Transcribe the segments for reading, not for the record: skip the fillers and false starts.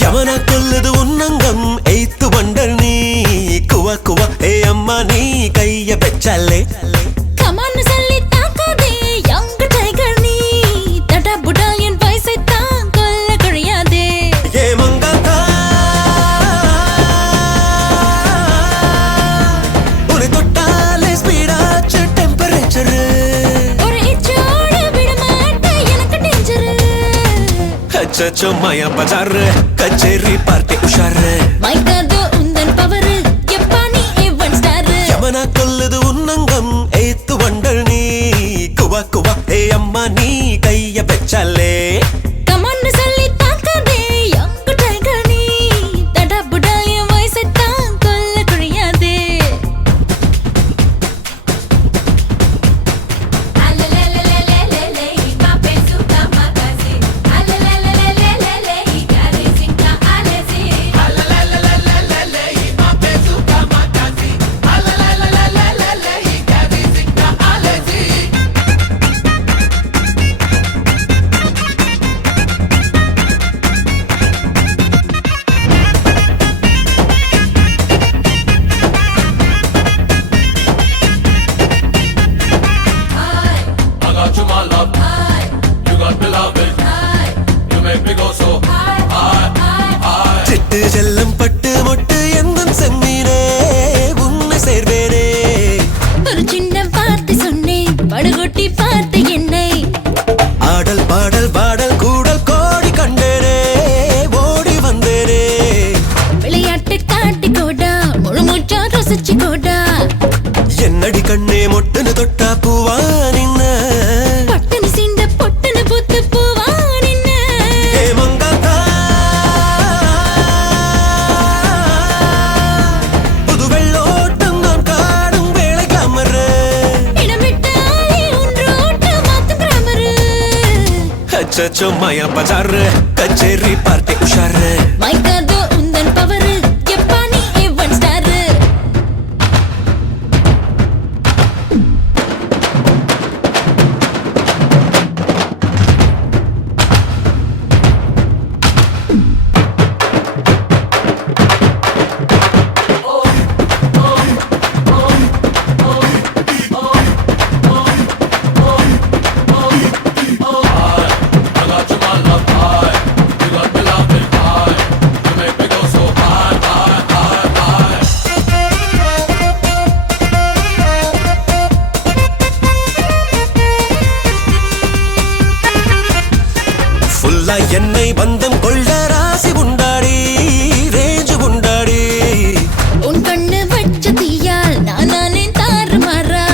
యమన కొల్లదు ఉన్నంగం eighth wonder నీ కువ కువ ఏ అమ్మ నీ కయ్య పెచ్చల్లే కమాన్ సల్లి తాకదే యంగ్ టైగర్ నీ తట బుడాలియన్ వయసే తా కొల్ల కడియాదే ఏ మంగతా ఉని తొట్టాలే స్పీడ్ ఆచ్ టెంపరేచర్ ఒరే చోడ విడమాట எனக்கு డేంజర్ అచ్చచ్చో మాయా బజార్ కచేరీ పార్టీ ఉషార్ మైకాదో ఉందన్ పవర్ ఎప్పాని ఎవన్ స్టార్ యమన కొల్లదు ఉన్నంగం ఎయిత్ వండర్ నీ కువ కువ ఏ అమ్మ నీ కయ్య పెచ్చల్లే కమాన్ సల్లి తాకదే యంగ్ టైగర్ నీ తట బుడాలియన్ వయసే తా కొల్ల కడియాదే I got you, my love. You got me loving. You make me go so high. சிட்டு செல்லம் பட்டு மொட்டு எந்தன் செம்மீனே உன்னை சேர்வேனே ஒரு சின்ன வார்த்தை சொன்னேன் படுகொட்டி பார்த்த என்னை ஆடல் பாடல் பாடல் கூடல் கோடி கண்டேனே ஓடி வந்தேனே விளையாட்டு காட்டி கோடா முழு மூச்சா ரசிச்சு கோடா என்னடி கண்ணே மொட்டுன்னு தொட்டா பூவா நின்ன பட்டுன்னு சீண்ட பொட்டுன்னு புத்து பூவா நின்ன ஏ மங்காத்தா புது வெள்ளோட்டம் நான் காடும் வேலை கிளாமர் இடமிட்டாலே ஒன்றோட்ட மாத்தும் கிராமரு அச்சச்சோ மாயா பஜார் கச்சேரி பார்ட்டி உஷார் மைக்காதோ உந்தன் பவர் எப்பானி எவன் star I got you, my love. You got me loving. You make me go so high. ஃபுல்லா என்னை பந்தம் கொள்ள ராசி உண்டாடி ரேஞ்சு உண்டாடி உன் கண்ணு வச்ச தீயால் நானே தாறுமாறா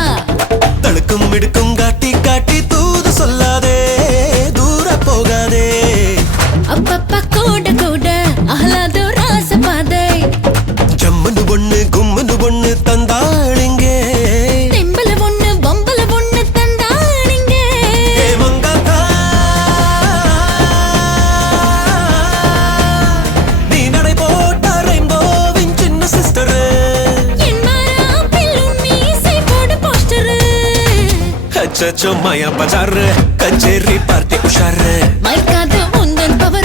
தடுக்கும் மிடுக்கும் காட்டி காட்டி தூது சொல்லாதே தூர போகாதே அப்பப்பா கோட கோட ஆஹ்லாதோ ராசபாதை ஜம்முன்னு பொண்ணு கும்முன்னு பொண்ணு தந்தாளிங்க தெம்பல ஒண்ணு பம்பல ஒண்ணு தந்தானிங்க ஏ மங்காத்தா நீ நடை போட்ட ரெயின்போவின் சின்ன சிஸ்டர் என் மாறாப்பில் உன் மீசை போடு போஸ்டரு அச்சச்சோ மாயா பஜார் கச்சேரி பார்ட்டி உஷார் மைக்காதோ உந்தன் பவர்